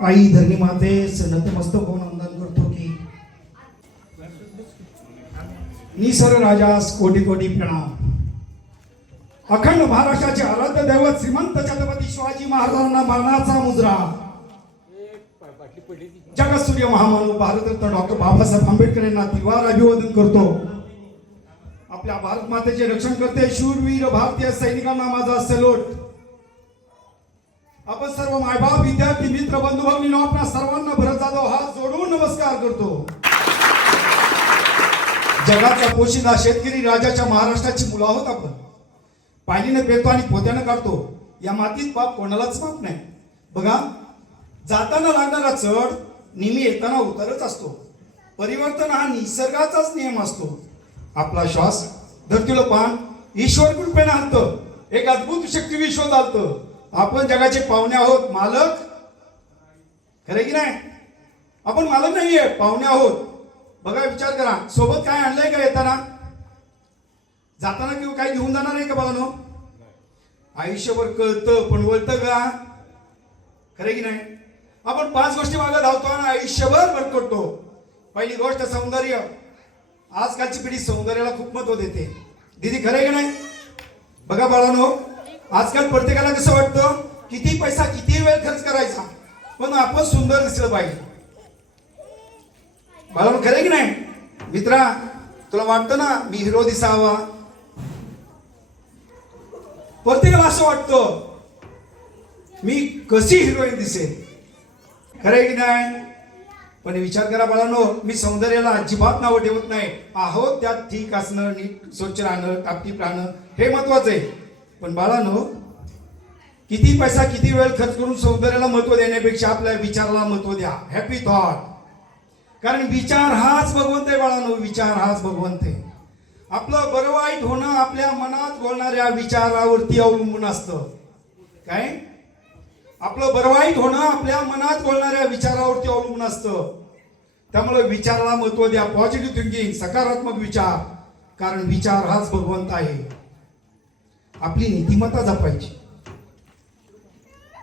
आई धरणी माते नतमस्तक होऊन वंदन करतो की निसर्ग राजास कोटी कोटी प्रणाम. अखंड महाराष्ट्राचे आराध्य दैवत श्रीमंत छत्रपती शिवाजी महाराजांना मानाचा मुजरा. जगसूर्य महामानव भारतरत्न डॉक्टर बाबासाहेब आंबेडकर यांना त्रिवार अभिवादन करतो. आपल्या भारत मातेचे रक्षण करते शूरवीर भारतीय सैनिकांना माझा सलोट. आपण सर्व मायबाप विद्यार्थी मित्र बंधू भगिनी आपल्या सर्वांना भरत जाधव हात जोडून नमस्कार करतो. जगाचा पोशिंदा शेतकरी राजाच्या महाराष्ट्राची मुलं आहोत आपण. पाणीने पेरतो आणि पोत्यानं काढतो. या मातीत बाप कोणालाच माफ नाही. बघा, जाताना लागणारा चढ नेहमी येताना उतरच असतो. परिवर्तन हा निसर्गाचाच नियम असतो. आपला श्वास धरतीला पान ईश्वर कृपेने आणतं. एक अद्भुत शक्ती विश्व चालतं. आपण जगाचे पाहुणे आहोत, मालक खरे की नाही? आपण मालक नाहीये, पाहुणे आहोत. बघा, विचार करा, सोबत काय आणलंय का येताना? जाताना किंवा काय घेऊन जाणार आहे का? बघा नो, आयुष्यभर कळतं पण वळतं का? खरे की नाही? आपण 5 गोष्टी मागे धावतो आणि आयुष्यभर भरकटतो. पहिली गोष्ट सौंदर्य. आजकालची पिढी सौंदर्याला खूप महत्व देते. दीदी खरे की नाही? बघा बाळांनो, आजकाल प्रत्येकाला कसं वाटतं, किती पैसा किती वेळ खर्च करायचा पण आपण सुंदर दिसलं पाहिजे. बाळांनो खरे की नाही? मित्रा, तुला वाटतं ना मी हिरो दिसावा? प्रत्येकाला असं वाटतं मी कशी हिरोईन दिसेल. खरे की नाही? पण विचार करा बाळांनो, मी सौंदर्याला अजिबात नावं ठेवत नाही. आहोत त्यात ठीक असणं, नीट स्वच्छ राहणं, टापटीप राहणं हे महत्वाचं आहे. पण बाळांनो, किती पैसा किती वेळ खर्च करून सौंदर्याला महत्व देण्यापेक्षा आपल्या विचाराला महत्व द्या. Happy thought. कारण विचार हाच भगवंत आहे बाळांनो. विचार हाच भगवंत आहे. आपलं बरं वाईट होणं आपल्या मनात बोलणाऱ्या विचारावरती अवलंबून असतं. काय? आपलं बरं वाईट होणं आपल्या मनात बोलणाऱ्या विचारावरती अवलंबून असतं. त्यामुळे विचाराला महत्व द्या. पॉझिटिव्ह थिंकिंग, सकारात्मक विचार. कारण विचार हाच भगवंत आहे. आपली नीतिमत्ता जपायची,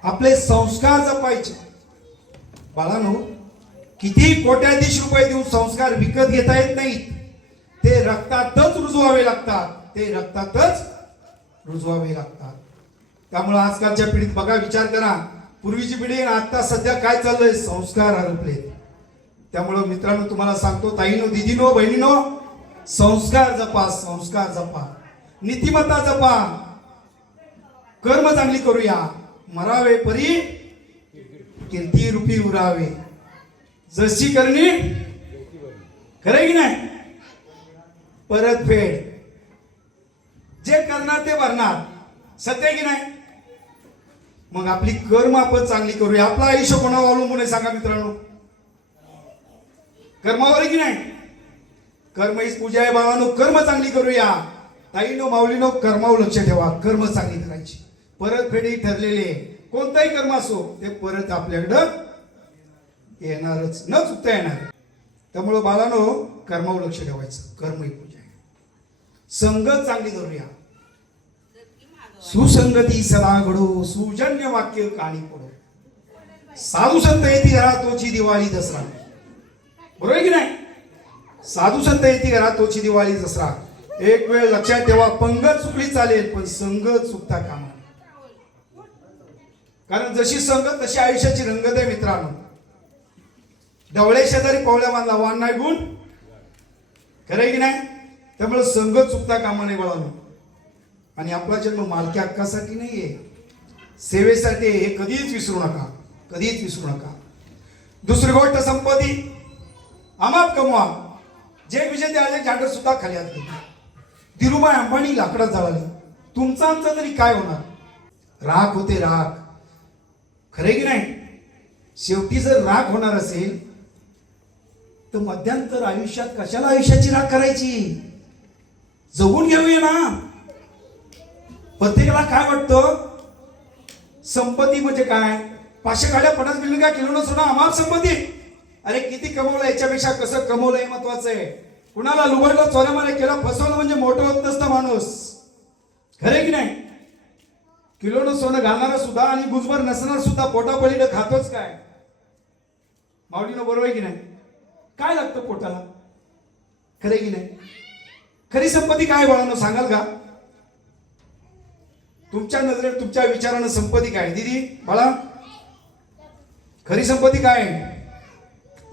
आपले संस्कार जपायचे. बाळांनो, किती कोट्याधीश रुपये देऊन संस्कार विकत घेता येत नाहीत. ते रक्तातच रुजवावे लागतात. ते रक्तातच रुजवावे लागतात. त्यामुळे आजकालच्या पिढीत बघा, विचार करा, पूर्वीची पिढी आणि आता सध्या काय चाललंय, संस्कार हरपले. त्यामुळे मित्रांनो तुम्हाला सांगतो, ताईनो, दिदीनो, बहिणीनो, संस्कार जपा, संस्कार जपा, नीतिमत्ता जपा, कर्म चांगली करूया. मरावे परी कीर्ती रूपी उरावे, जशी करणी खरे की नाही? परत फेड. जे करणार ते भरणार. सत्य की नाही? मग आपली कर्म आपण चांगली करूया. आपलं आयुष्य कोणावर अवलंबून आहे सांगा मित्रांनो? कर्मावर आहे की नाही? कर्म हीच पूजा आहे बाबांनो. कर्म चांगली करूया. ताईनो, माऊलीनो, कर्मावर लक्ष ठेवा. कर्म चांगली करायची. परत फेडी ठरलेले कोणताही कर्म असो ते परत आपल्याकडं येणारच, न चुकता येणार. त्यामुळं बाळांनो, कर्मावर लक्ष ठेवायचं. कर्म ही पूजा आहे. संगत चांगली करूया. सुसंगती सदा घडो, सुजन्य वाक्य काणी पडो. साधू संत येती घरा तोची दिवाळी दसरा. बरोबर आहे की नाही? साधू संत येती घरा तोची दिवाळी दसरा. एक वेळ लक्षात ठेवा, पंगत चुकली चालेल पण संगत चुकता कामा. कारण जशी संगत तशी आयुष्याची रंगत आहे मित्रांनो. ढवळे शेजारी पावल्या बांधला, वाण नाही गुण. खरंय की नाही? त्यामुळे संगत चुकता कामा नाही बाळांनो. आणि आपला जन्म मालकी हक्कासाठी नाहीये, सेवेसाठी. हे कधीच विसरू नका, कधीच विसरू नका. दुसरी गोष्ट, संपत्ती आमाप कमवा. जे विजेते अलेक्झांडर सुद्धा खाली हात घेतले. धीरूभाई अंबानी लाकडात जळाले. तुमचं आमचं तरी काय होणार? राख होते राख. खरे की नाही? शेवटी जर राख होणार असेल तर मध्यांतर आयुष्यात कशाला आयुष्याची राख करायची? जगून घेऊया ना. प्रत्येकाला काय वाटतं, संपत्ती म्हणजे काय? 500 गाड्या 50 बिल्डिंग काय किलो नसतो ना अमाप संपत्ती. अरे किती कमवलं, याच्यापेक्षा कसं कमवलं हे महत्वाचं आहे. कुणाला लुबाडलं, चोऱ्यामारे केलं, फसवलं म्हणजे मोठं होत नसतं माणूस. खरे की नाही? किलोनं सोनं घालणारा सुद्धा आणि गुजभर नसणार सुद्धा पोटापळीनं खातोच काय. माऊलीनं बरोबर आहे की नाही? काय लागतं पोटाला? खरं की नाही? खरी संपत्ती काय बाळांनो सांगाल का? तुमच्या नजरेत तुमच्या विचारानं संपत्ती काय दीदी बाळा? खरी संपत्ती काय?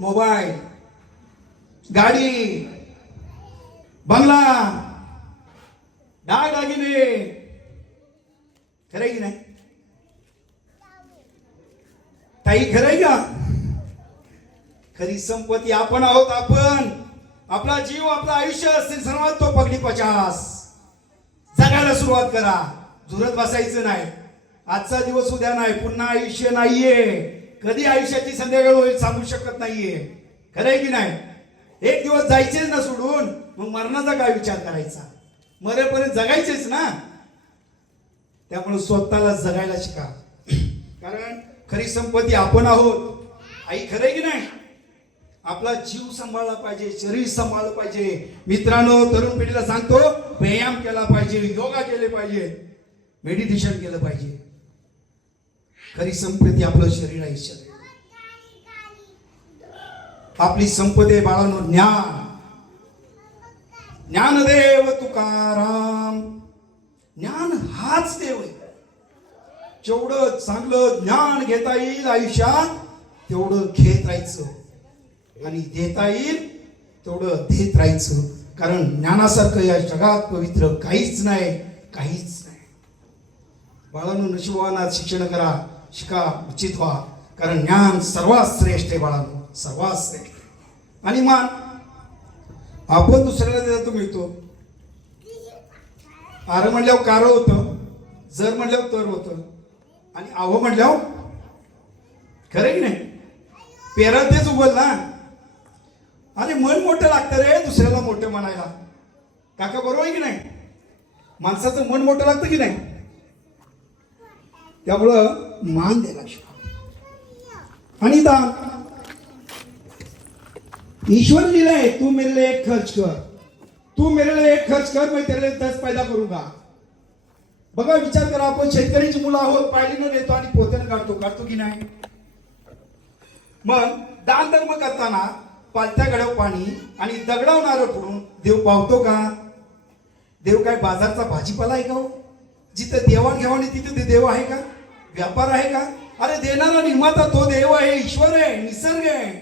मोबाईल, गाडी, बंगला, दागिने. खरंय की नाही ताई? खरंय का? खरी संपत्ती आपण आहोत. आपण आपला जीव आपलं आयुष्य असतील सर्वात तो पगडी 50. जगायला सुरुवात करा. झुरत बसायचं नाही. आजचा दिवस उद्या नाही. पुन्हा आयुष्य नाहीये. कधी आयुष्याची संध्याकाळ होईल सांगू शकत नाहीये. खरंय की नाही? एक दिवस जायचेच ना सोडून, मग मरणाचा काय विचार करायचा? मरेपर्यंत जगायचेच ना. त्यामुळे स्वतःला जगायला शिका. कारण खरी संपत्ती आपण आहोत. आई खरंय की नाही? आपला जीव सांभाळला पाहिजे, शरीर सांभाळलं पाहिजे. मित्रांनो, तरुण पिढीला सांगतो, व्यायाम केला पाहिजे, योगा केले पाहिजे, मेडिटेशन केलं पाहिजे. खरी संपत्ती आपलं शरीर आहे. शरीर आपली संपत्ती बाळांनो ज्ञान. ज्ञानदेव तुकाराम. ज्ञान हाच देव आहे. जेवढं चांगलं ज्ञान घेता येईल आयुष्यात तेवढं घेत राहायचं आणि देता येईल तेवढं देत राहायचं. कारण ज्ञानासारखं या जगात पवित्र काहीच नाही, काहीच नाही. बाळांनो, नशिबवानात शिक्षण करा, शिका, उचित व्हा. कारण ज्ञान सर्वात श्रेष्ठ आहे बाळांनो, सर्वात श्रेष्ठ. आणि मान आपण दुसऱ्याला देतो मिळतो. आर म्हणल्यावर कार होतं, जर म्हणल्यावर तर होतं, आणि आव म्हणल्यावर खरं की नाही? पेरा तेच उगल ना. आणि मन मोठं लागतं रे दुसऱ्याला मोठं म्हणायला. काका बरोबर आहे की नाही? माणसाचं मन मोठं लागतं की नाही? त्यामुळं मान द्यायला शिका. आणि दान. ईश्वर लिहिलंय, तू मेरे लिए एक खर्च कर, तू मेरे लिए एक खर्च कर, मैं तेरे लिए 10 पैदा करूंगा. बघा, विचार करा, आपण शेतकऱ्याची मुलं आहोत. पायलीनं देतो आणि पोत्यानं काढतो की नाही? मग दान धर्म करताना पालत्या गड्यावर पाणी आणि दगडावर नारळ फोडून देव पावतो का? देव काय बाजारचा भाजीपाला आहे का हो? जिथं देवाणघेवाण आहे तिथे देव आहे का? व्यापार आहे का? अरे देणारा निर्माता तो देव आहे, ईश्वर आहे, निसर्ग आहे.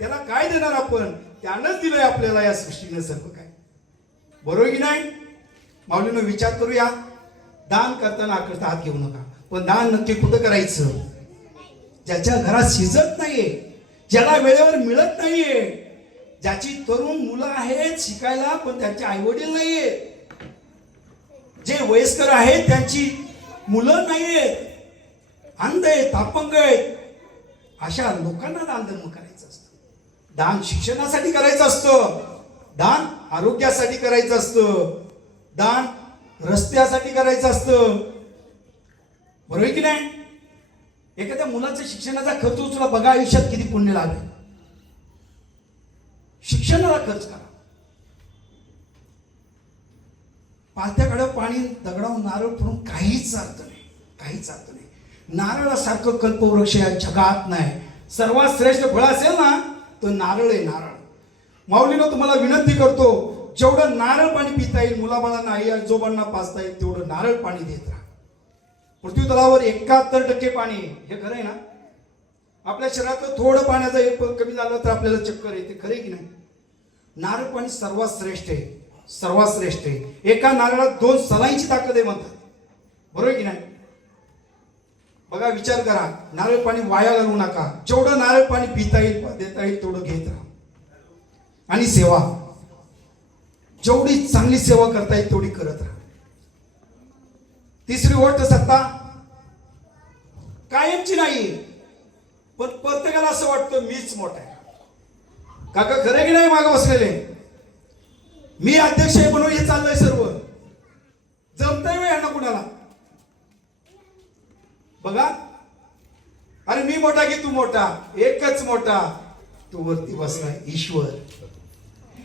त्याला काय देणार आपण? त्यानंच दिलंय आपल्याला या सृष्टीनं सर्व काय. बरोबर की नाही? माऊलीनं विचार करूया. दान करताना आकडता हात घेऊ नका. पण दान नक्की कुठं करायचं? ज्याच्या घरात शिजत नाहीये, ज्याला वेळेवर मिळत नाहीये, ज्याची तरुण मुलं आहेत शिकायला पण त्यांचे आई वडील नाहीयेत, जे वयस्कर आहेत त्यांची मुलं नाहीयेत, अंध आहेत, अपंग आहेत, अशा लोकांना दान धर्म करायचं असतं. दान शिक्षणासाठी करायचं असतं, दान आरोग्यासाठी करायचं असतं, दान रस्त्यासाठी करायचं असतं. बरोबर की नाही? एखाद्या मुलाच्या शिक्षणाचा खर्च उचला, बघा आयुष्यात किती पुण्य लागेल. शिक्षणाला खर्च करा. पालत्याकडे पाणी दगडावर नारळ फोडून काहीच अर्थ नाही, काहीच अर्थ नाही. नारळासारखं कल्पवृक्ष या जगात नाही. सर्वात श्रेष्ठ फळ असेल ना तर नारळ आहे, नारळ. माऊलीनं तुम्हाला विनंती करतो, जेवढं नारळ पाणी पिता येईल, मुलाबाळांना आई आजोबांना पाजता येईल तेवढं नारळ पाणी देत राहा. पृथ्वी तलावर 71% पाणी आहे, हे खरं आहे ना? आपल्या शरीरातलं थोडं पाण्याचं एक कमी झालं तर आपल्याला चक्कर येते. खरं आहे की नाही? नारळ पाणी सर्वात श्रेष्ठ आहे, सर्वात श्रेष्ठ आहे. एका नारळात 2 सलाईंची ताकद आहे म्हणतात. बरोबर की नाही? बघा, विचार करा. नारळ पाणी वाया घालवू नका. जेवढं नारळ पाणी पिता येईल देता येईल तेवढं घेत राहा. आणि सेवा, जेवढी चांगली सेवा करता येईल तेवढी करत राहा. तिसरी गोष्ट, सत्ता कायमची नाही. पण प्रत्येकाला असं वाटतं मीच मोठा आहे. काका खरं की नाही? मागे बसलेले मी अध्यक्ष आहे म्हणून हे चाललंय सर्व. जमतंय वेळ यांना कुणाला? बघा, अरे मी मोठा की तू मोठा? एकच मोठा, तू वरती बसलाय ईश्वर.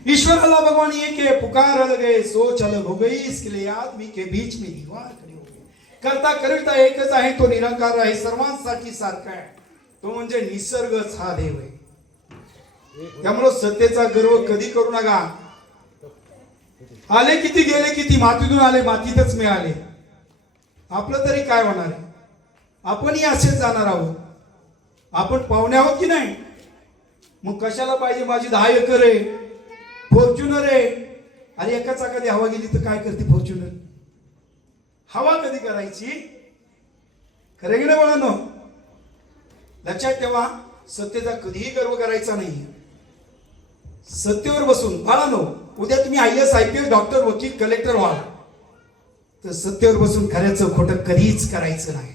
ईश्वर अल्लाह भगवान एक है, पुकार लगे सोच अलग हो गई, इसके लिए आदमी के बीच में दीवार खड़ी हो गई. करता करिता एकच आहे, तो निरंकार आहे, सर्वांसाठी सारखा आहे. तो म्हणजे निसर्गच हा देव आहे. त्यामुळं सत्तेचा गर्व कधी करू नका. आले किती गेले किती, मातीतून आले मातीतच मिळाले. आपलं तरी काय होणार आहे? आपणही असेच जाणार आहोत. आपण पाहुणे आहोत की नाही? मग कशाला पाहिजे माझी 10 एकर आहे, फॉर्च्युनर आहे. अरे एका चाकात हवा गेली तर काय करते फॉर्च्युनर? हवा कधी करायची? खरे की नाही बाळांनो? लक्षात ठेवा, सत्तेचा कधीही गर्व करायचा नाही. सत्तेवर बसून बाळांनो, उद्या तुम्ही IAS IPS डॉक्टर वकील कलेक्टर व्हा, तर सत्तेवर बसून खऱ्याचं खोटं कधीच करायचं नाही.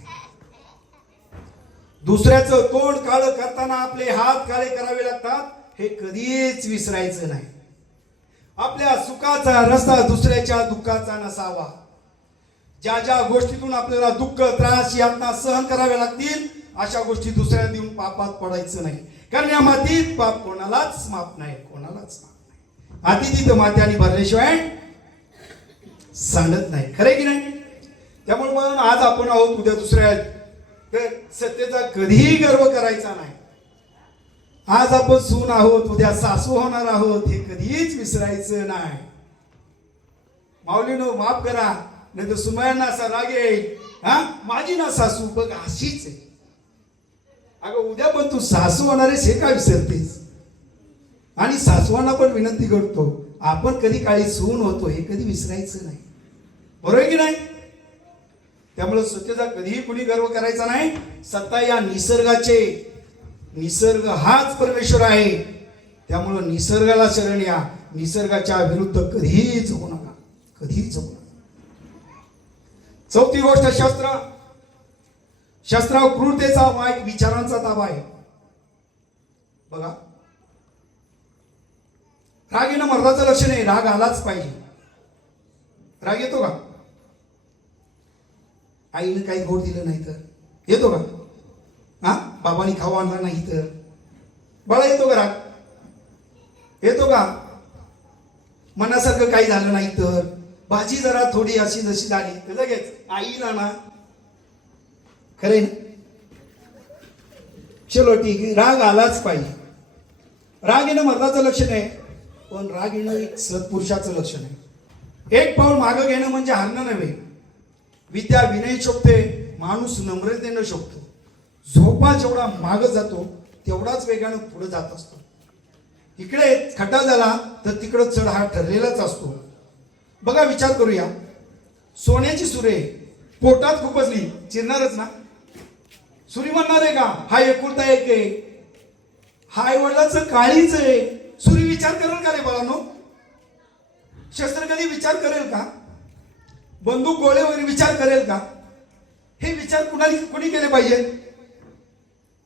दुसऱ्याचं तोंड काळं करताना आपले हात काळे करावे लागतात, हे कधीच विसरायचं नाही. आपल्या सुखाचा रस्ता दुसऱ्याच्या दुःखाचा नसावा. ज्या ज्या गोष्टीतून आपल्याला दुःख त्रास यातना सहन करावे लागतील, अशा गोष्टी दुसऱ्या देऊन पापात पडायचं नाही. कारण या मातीत पाप कोणालाच माफ नाही, कोणालाच माफ नाही. माती तिथं मात्याने भरल्याशिवाय सांडत नाही. खरे की नाही? त्यामुळे म्हणून आज आपण आहोत, उद्या दुसऱ्या आहेत. तर सत्तेचा कधीही गर्व करायचा नाही. आज आपण सून आहोत, उद्या सासू होणार आहोत, हे कधीच विसरायचं नाही. माऊलीनो माफ करा, नाही तर सुमयांना असा राग येईल, हा माझी ना सासू बघ अशीच आहे. अगं उद्या पण तू सासू होणार आहेस हे काय विसरतेस? आणि सासवांना पण विनंती करतो, आपण कधी काळी सून होतो हे कधी विसरायचं नाही. बरोबर आहे की नाही? त्यामुळे सत्तेचा कधीही कुणी गर्व करायचा नाही. सत्ता या निसर्गाचे, निसर्ग हाच परमेश्वर आहे. त्यामुळं निसर्गाला शरण या, निसर्गाच्या विरुद्ध कधीही जगू नका, कधीही जगू नका. चौथी गोष्ट, शस्त्र. शस्त्रावर क्रूरतेचा वाईट विचारांचा ताबा आहे. बघा, राग येणं मर्दाचं लक्षण आहे. राग आलाच पाहिजे. राग येतो का? आईनं काही गोड दिलं नाही तर येतो का? हा, बाबांनी खावा आणला नाही तर बाळा येतो का राग? येतो का? मनासारखं काही झालं नाही तर, भाजी जरा थोडी अशी जशी झाली तर लगेच आई ना. खरे ना? चलो ठीक आहे, राग आलाच पाहिजे. राग येणं मर्दाचं लक्षण आहे, पण राग येणं एक सत्पुरुषाचं लक्षण आहे. एक पाऊल मागं घेणं म्हणजे हारणं नव्हे. विद्या विनय शोभते, माणूस नम्रतेनं शोभतो. झोपा जेवढा मागं जातो तेवढाच वेगानं पुढे जात असतो. इकडे खड्डा झाला तर तिकडं चढ हा ठरलेलाच असतो. बघा, विचार करूया. सोन्याची सुरे पोटात खुपसली, चिरणारच ना? सुरी म्हणणार आहे का हा एकुलता एक आहे, हा आई वडिलाचं काळीच आहे? सुरी विचार करेल का रे बाळांनो? शस्त्र कधी विचार करेल का? बंदूक गोळे वगैरे विचार करेल का? हे विचार कोणी केले पाहिजे?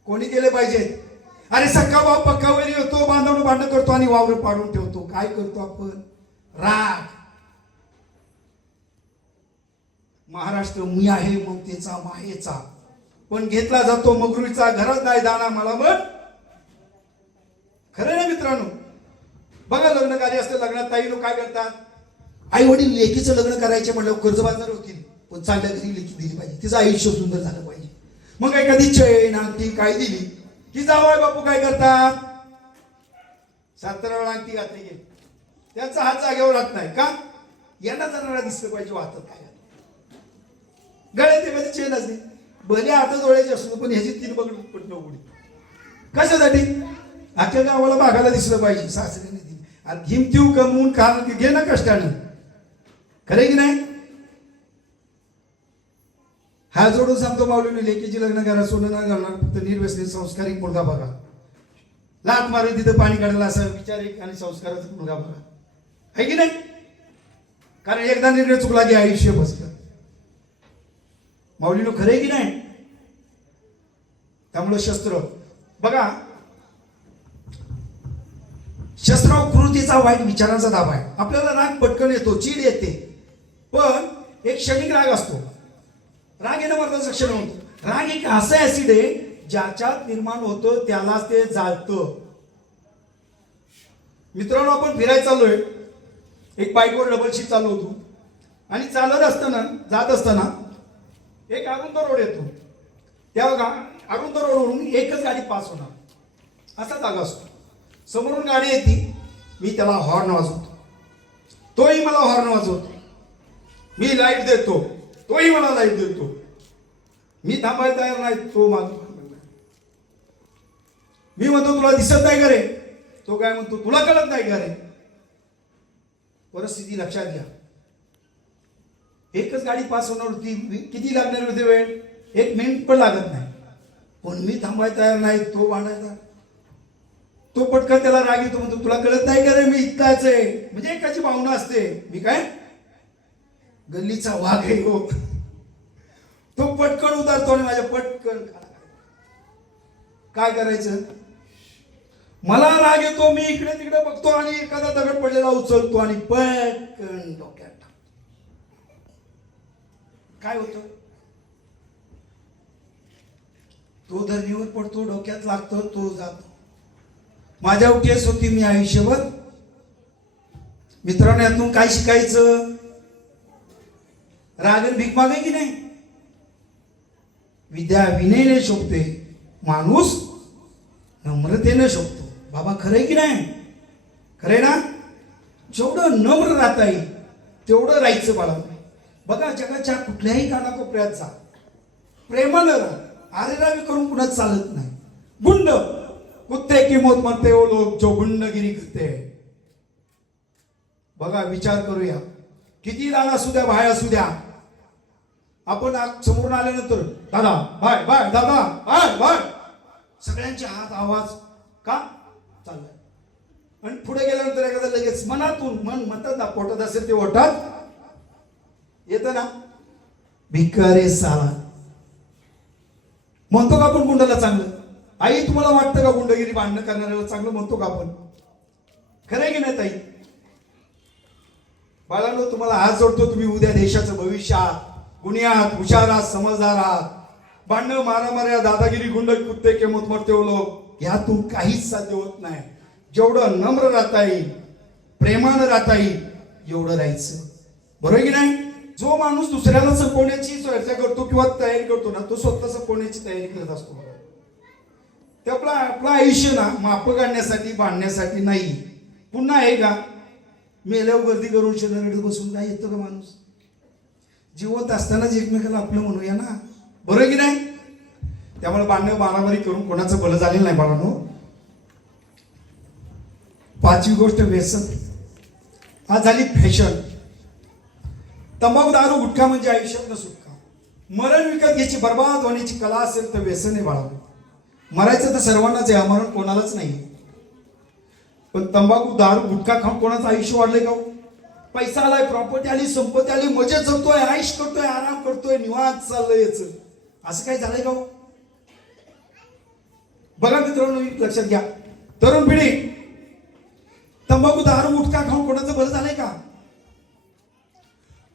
कोणी केले पाहिजे? अरे सख्खा बाप पक्का वगैरे येतो, बांधवून भांडण करतो आणि वावर पाडून ठेवतो. काय करतो आपण? राग. महाराष्ट्र मी आहे ममतेचा मायेचा, पण घेतला जातो मगरूचा. घरात नाही दाणा मला पण. खरं ना मित्रांनो? बघा, लग्न कार्य असतं, लग्नात ताई लोक काय करतात? आई वडील लेकीचं लग्न करायचे म्हटलं कर्जबाजार होतील, पण चांगल्या घरी लेकी दिली पाहिजे, तिचं आयुष्य सुंदर झालं पाहिजे. मग एखादी चैन अंगठी काय दिली की जावई बापू काय करतात? 7 वेळा अंगठी घातली गेली, त्यांचा हात जागेवर राहत नाही का? यांना जरा दिसलं पाहिजे वाहतात काय. गळ्यात एखादी चेन असते, भले 8 डोळ्याची असतो, पण ह्याची 3 पटणं उघडी. कशासाठी? अख्ख्या गावाला भागाला दिसलं पाहिजे सासऱ्याने दिली. आणि हिमतीव कमवून कारण घे ना कष्टानं. खरे की नाही? हा जोडून सांगतो माऊलीने, लेकीची लग्न करा, सोनं न घालणार, फक्त निर्व्यसनी संस्कारिक मुलगा बघा. लात मारून तिथं पाणी काढायला असा विचारिक आणि संस्काराचा मुलगा बघा. आहे की नाही? कारण एकदा निर्णय चुकला की आयुष्य बसलं. माऊलीनो खरे की नाही? त्यामुळे शस्त्र बघा, शस्त्रावर क्रूरतेचा वाईट विचारांचा दाबा आहे. आपल्याला राग पटकन येतो, चीड येते, पण एक क्षणिक राग असतो. राग येणं मर्दाचं लक्षण होतं. राग एक असं ऍसिड आहे ज्याच्यात निर्माण होतं त्यालाच ते जाळतं. मित्रांनो, आपण फिरायला चाललोय, एक बाईकवर डबल शीट चालू होतो आणि चालत असताना जात असताना एक अरुंद रोड येतो. त्या बघा, अरुंद रोडवरून एकच गाडी पास होणार असा जागा असतो. समोरून गाडी येते, मी त्याला हॉर्न वाजवतो, तोही मला हॉर्न वाजवतो. मी लाईट देतो, तोही मला लाईट देतो. मी थांबायला तयार नाही, तो मागतो. मी म्हणतो तुला दिसत नाही का रे, तो काय म्हणतो तुला कळत नाही का रे. परिस्थिती लक्षात घ्या. एकच गाडी पास होणार होती, किती लागणार होते वेळ, 1 मिनिट पण लागत नाही. पण मी थांबायला तयार नाही, तो भांडायचा. तो पटकन त्याला राग येतो, म्हणतो तुला कळत नाही का रे मी इतकाच आहे. म्हणजे एकाची भावना असते, मी काय गल्लीचा वाघ आहे हो. तो पटकन उतारतो आणि माझ्या पटकन काय करायचं. मला राग येतो, मी इकडे तिकडे बघतो आणि एखादा दगड पडलेला उचलतो आणि पटकन डोक्यात टाकतो. काय होतं, तो धरणीवर पडतो, डोक्यात लागतो, तो जातो. माझ्या केस होती मी आयुष्यभर. मित्रांनो, यातून काय शिकायचं. रागन भीक मागे की नाही. विद्या विनयने शोभते, माणूस नम्रतेने शोभतो. बाबा खरंय की नाही, खरंय ना. जेवढं नम्र राहता येईल तेवढं राहायचं बाळा. बघा, जगाच्या कुठल्याही कानाकोपऱ्यात जा, प्रेमानं राहा. आरेरावी करून कुणाच चालत नाही. गुंड कुत्ते की मौत मरते वो लोग जो गुंडगिरी करते. बघा, विचार करूया. किती दादा असू द्या, भाई असू द्या, आपण समोरून आल्यानंतर दादा बाय बाय, दादा बाय बाय, सगळ्यांचे हात आवाज का चाललाय. आणि पुढे गेल्यानंतर एखादा लगेच मनातून, मन म्हणतात ना, पोटात असेल ते ओठात येतं ना, भिकारे साला. म्हणतो का आपण गुंडाला चांगलं. आई, तुम्हाला वाटतं का गुंडगिरी भांडणं करणाऱ्याला चांगलं म्हणतो का आपण. खरंय की नाही ताई. बाळांनो, तुम्हाला हात जोडतो. तुम्ही उद्या देशाचं भविष्य आहात, गुणी आहात, हुशार आहात, समजदार आहात. भांडणं मारामाऱ्या, दादागिरी, गुंड कुत्ते के मत मरते हो लोक, यातून काहीच साध्य होत नाही. जेवढं नम्र राहता येईल, प्रेमानं राहता येईल, एवढं राहायचं. बरोबर की नाही. जो माणूस दुसऱ्याला संपवण्याची चर्चा करतो किंवा तयारी करतो ना, तो स्वतः संपवण्याची तयारी करत असतो. ते आपलं आयुष्य ना माप काढण्यासाठी, बांधण्यासाठी नाही. पुन्हा आहे का, मेल्यावर गर्दी करून शेजारी बसून काय येतो का माणूस. जिवंत असतानाच एकमेकाला आपलं म्हणूया ना. बरोबर की नाही. त्यामुळे भांडण मारामारी करून कोणाचं भलं झालेलं नाही बाळांनो. 5वी गोष्ट व्यसन. आज झाली फॅशन. तंबाखू, दारू, गुटखा म्हणजे आयुष्यातलं सुटका. मरण विकत घ्यायची, बर्बाद होण्याची कला असेल तर व्यसन आहे बाळांनो. मरायचं तर सर्वांनाच आहे, मरण कोणालाच नाही. पण तंबाखू, दारू, गुटखा खाऊन कोणाचं आयुष्य वाढलंय का. पैसा आलाय, प्रॉपर्टी आली, संपत्ती आली, मजेत जगतोय, आयुष करतोय, आराम करतोय, निवांत चाललंय याच. असं काय झालंय का. बघा मित्रांनो, लक्षात घ्या. तरुण पिढी, तंबाखू, दारू, गुटखा खाऊन कोणाचं बरं झालंय का.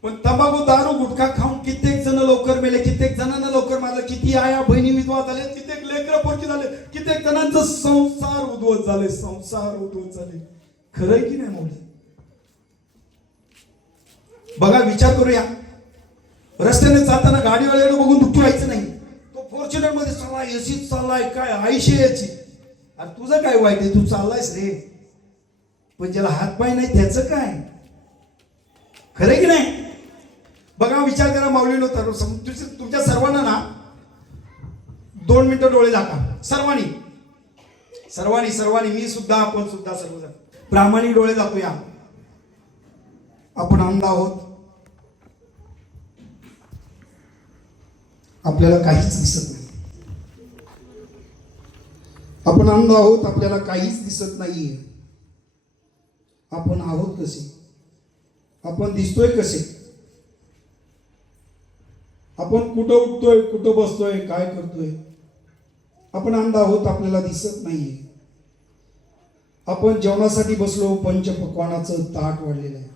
पण तंबाखू, दारू, गुटखा खाऊन कित्येक जण लवकर मेले, कित्येक जणांना लवकर मारलं, किती आया बहिणी विधवा झाले, कित्येक लेकरं पोरकी झाले, कित्येक जणांचं संसार उद्ध्वस्त झाले, संसार उद्ध्वस्त झाले. खरंय की नाही मोठी. बघा, विचार करूया. रस्त्याने जाताना गाडीवाल्याला बघून दुःखी व्हायचं नाही. तो फॉर्च्युनर मध्ये चाललाय, एसीत चाललाय, काय आयुष्य याची. अरे तुझं काय वाईट आहे, तू चाललायस रे. पण ज्याला हातपाय नाही त्याचं काय. खरंय की नाही. बघा, विचार करा माऊलीनो, तर तुमच्या सर्वांना ना 2 मिनिटं डोळे झाका. सर्वांनी सर्वांनी सर्वांनी, मी सुद्धा, आपण सुद्धा, सर्वजण प्रामाणिक डोळे झाकूया. आपण अंध आहोत, आपल्याला काहीच दिसत नाही. आपण अंध आहोत, आपल्याला काहीच दिसत नाहीये. आपण आहोत कसे, आपण दिसतोय कसे, आपण कुठं उठतोय, कुठं बसतोय, काय करतोय. आपण अंध आहोत, आपल्याला दिसत नाहीये. आपण जेवणासाठी बसलो, पंचपक्वानाचं ताट वाढलेलं आहे,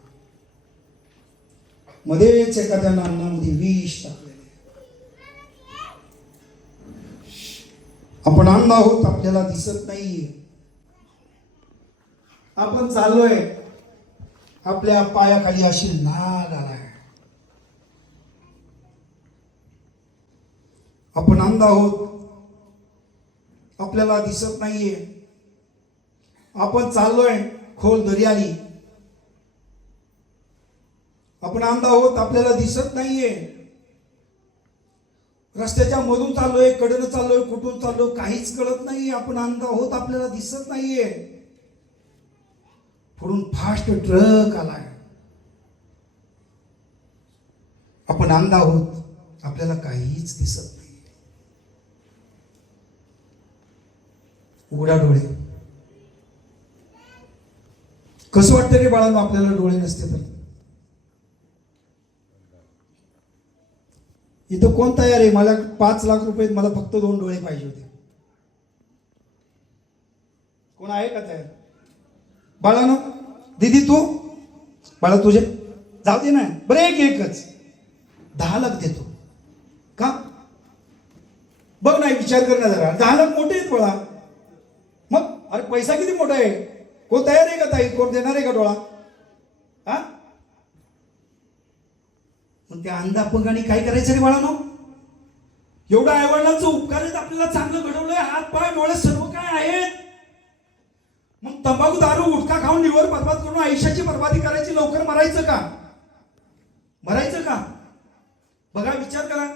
मध्येच एखाद्या अन्नामध्ये विष टाकलेलं आहे. आपण अंध आहोत, आपल्याला दिसत नाहीये. आपण चाललोय, आपल्या पायाखाली अशी नाग आलाय. आपण अंध आहोत, आपल्याला दिसत नाहीये. आपण चाललोय खोल दर्याली. आपण अंध आहोत, आपल्याला दिसत नाहीये. रस्त्याच्या मधून चाललोय, कडेनं चाललोय, कुठून चाललोय काहीच कळत नाही. आपण अंध आहोत, आपल्याला दिसत नाहीये. पुढून फास्ट ट्रक आलाय. आपण अंध आहोत, आपल्याला काहीच दिसत नाही. उघडा डोळे. कसं वाटतं रे बाळांनो आपल्याला डोळे नसते तर? इथं कोण तयार आहे? मला 5 लाख रुपये, मला फक्त 2 डोळे पाहिजे होते. कोण आहे का तयार? बाळांनो, दीदी तू, बाळा तुझे जाऊ दे ना. बरं एकच 10 लाख देतो का? बघ नाही, विचार कर ना जरा. 10 लाख मोठे आहेत बाळा. मग अरे पैसा किती मोठा आहे. कोण तयार आहे का ताई? कोण देणार आहे का डोळा? हा, मग त्या अंध अपंगाने काय करायचं रे बाळांनो? एवढं आईवडिलांचं उपकार आहेत, आपल्याला चांगलं घडवलंय, हात पाय डोळे सर्व काय आहेत. मग तंबाखू दारू गुटखा खाऊन लिव्हर बरबाद करून आयुष्याची बर्बादी करायची, लवकर मरायचं का? मरायचं का? बघा विचार करा.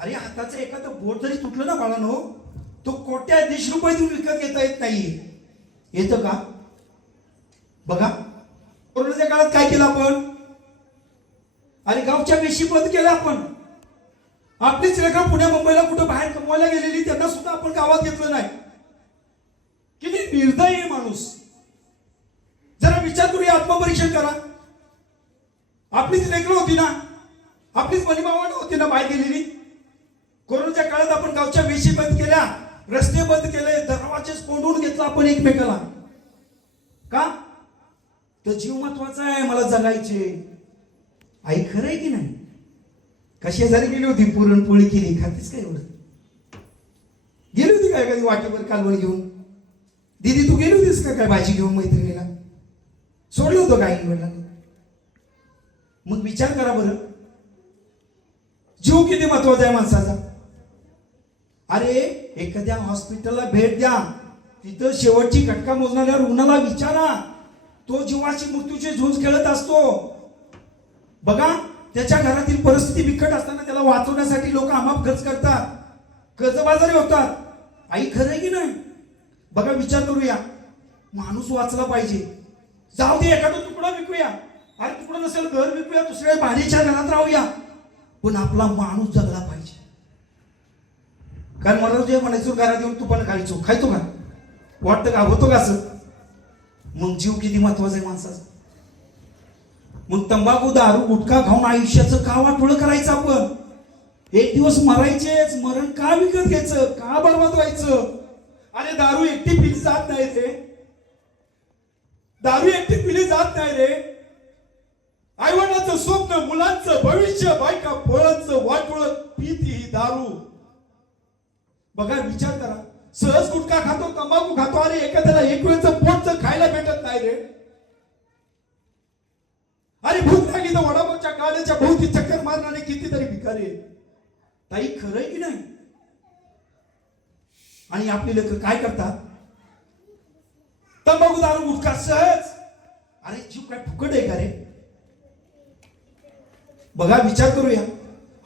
अरे हाताचं एखादं बोट जरी तुटलं ना बाळांनो, तो कोट्याधीश रुपये देऊन विकत घेता येत नाही. येतं का? बघा कोरोनाच्या काळात काय केलं आपण? आणि गावच्या वेशी बंद केल्या आपण. आपलीच लेकरं पुण्या मुंबईला कुठं बाहेर कमवायला गेलेली, त्यांना सुद्धा आपण गावात घेतलं नाही. किती निर्दयी आहे माणूस. जरा विचार करूया, आत्मपरीक्षण करा. आपलीच लेकरं होती ना, आपलीच बहिणीभावंड होती ना बाहेर गेलेली. कोरोनाच्या काळात आपण गावच्या वेशी बंद केल्या, रस्ते बंद केले, दरवाजे कोंडून घेतला आपण एकमेकाला. का? तर जीव महत्वाचा आहे, मला जगायचे. आई खरं आहे की नाही? कशी जरी गेली होती, पुरणपोळी केली, खातीस काय एवढं? गेली होती काय कधी वाटेवर कालवण घेऊन? दीदी तू गेली होतीस का काय भाजी घेऊन मैत्रिणीला? सोडलं होतं काय वडिलांनी? मग विचार करा बरं, जीव किती महत्वाचा आहे माणसाचा. अरे एखाद्या हॉस्पिटलला भेट द्या, तिथं शेवटची घटका मोजणाऱ्या रुग्णाला विचारा, तो जीवाची मृत्यूची झुंज खेळत असतो. बघा त्याच्या घरातील परिस्थिती बिकट असताना त्याला वाचवण्यासाठी लोक अमाप खर्च करतात, कर्जबाजारी होतात. आई खरं आहे की नाही? बघा विचार करूया, माणूस वाचला पाहिजे. जाऊ दे एखादा तुकडा विकूया, अरे तुकडा नसेल घर विकूया, दुसऱ्या भाडीच्या घरात राहूया, पण आपला माणूस जगला पाहिजे. कारण मला जे म्हणायचो घरात येऊन तू पण खायचो का? वाटतं का? होतो का असं? मग जीव किती महत्वाचा आहे माणसाचा. मग तंबाखू दारू गुटखा खाऊन आयुष्याचं का वाटोळं करायचं आपण? एक दिवस मरायचेच, मरण का विकत घ्यायचं? का बरबाद व्हायचं? अरे दारू एकटी पिली जात नाही रे, दारू एकटी पिली जात नाही रे. आईवडिलांचं स्वप्न, मुलांचं भविष्य, बायका पोरांचं वाटोळं पिती ही दारू. बघा विचार करा, सहज गुटखा खातो, तंबाखू खातो, अरे एखाद्याला एक वेळचं पोटचं खायला भेटत नाही रे. अरे भूक लागली तर वडापावच्या गाड्याच्या भोवती चक्कर मारणारे कितीतरी भिकारी आहेत. ताई खरं आहे की नाही? आणि आपले लेकरं काय करतात? तंबाखू दारू गुटखा सहज. अरे जीव काय फुकट आहे का रे? बघा विचार करूया,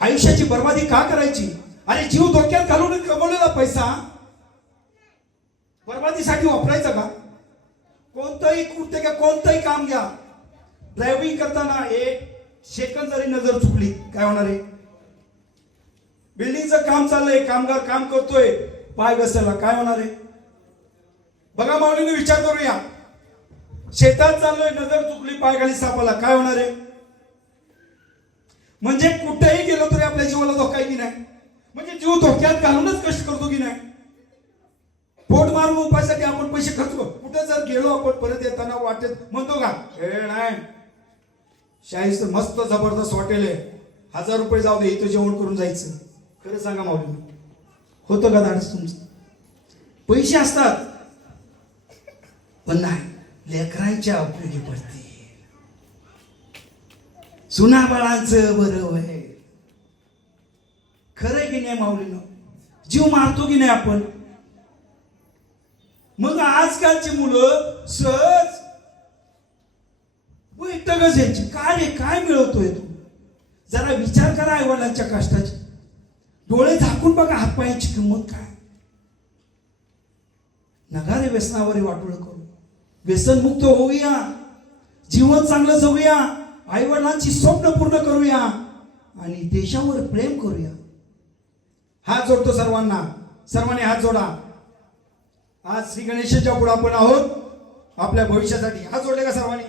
आयुष्याची बर्बादी का करायची? अरे जीव धोक्यात घालून कमवलेला पैसा बर्बादीसाठी वापरायचा का? कोणतंही कृत्य घ्या, कोणतंही काम घ्या, ड्रायव्हिंग करताना एक सेकंद जरी नजर चुकली काय होणार आहे? बिल्डिंगचं काम चाललंय, कामगार काम करतोय, पाय घसरला काय होणार आहे? बघा माऊलीने विचार करूया, शेतात चाललोय, नजर चुकली, पाय खाली सापडला काय होणार आहे? म्हणजे कुठेही गेलो तरी आपल्या जीवाला धोका आहे की नाही? म्हणजे जीव धोक्यात घालूनच कष्ट करतो की नाही? पोट मारून उपायासाठी आपण पैसे खर्चतो. कुठे जर गेलो आपण परत येताना वाटेत म्हणतो का, हे नाही शाहीच मस्त जबरदस्त हॉटेल आहे, 1000 रुपये जाऊ दे, इथं जेवण करून जायचं. खरं सांगा माऊली, होतं का धाडस तुमचं? पैसे असतात पण नाही लेकरांच्या उपयोगी पडते. सुनाबाळांचं बरं आहे. खरंय की नाही माऊलीनं? जीव मारतो की नाही आपण? मग आज आजकालची मुलं सहज बैठकच यांची. काय रे, काय मिळवतोय तू? जरा विचार करा आईवडिलांच्या कष्टाची. डोळे झाकून बघा हातपायाची किंमत काय. नका रे व्यसनावर वाटोळ करू. व्यसनमुक्त होऊया, जीवन चांगलं जगूया, आईवडिलांची स्वप्न पूर्ण करूया आणि देशावर प्रेम करूया. हात जोडतो सर्वांना. सर्वांनी हात जोडा. आज श्री गणेशाच्या पुढे आपण आहोत आपल्या भविष्यासाठी. हात जोडले का सर्वांनी?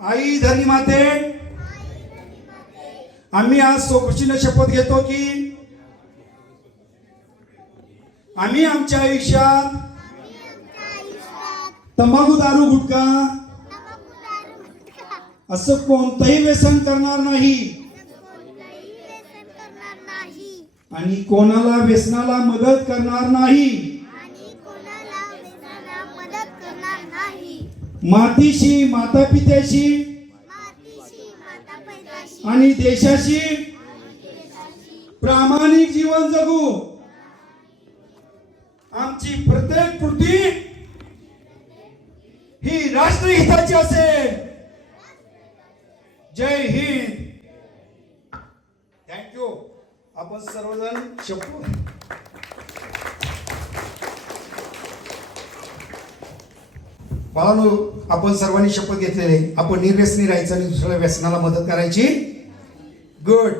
आई धरणी माते, आम्ही आज सोखुशीने शपथ घेतो की आम्ही आमच्या आयुष्यात तंबाखू, दारू, गुटखा असं कोणतंही व्यसन करणार नाही आणि कोणाला व्यसनाला मदत करणार नाही. मातीशी, माता पित्याशी आणि देशाशी प्रामाणिक जीवन जगू. आमची प्रत्येक कृती ही राष्ट्रहिताची असेल. जय हिंद. थँक्यू. आपण सर्वजण शपथ. बाळांनो, आपण सर्वांनी शपथ घेतलेले आपण निर्व्यसनी राहायचं आणि दुसऱ्याला व्यसनाला मदत करायची. गुड.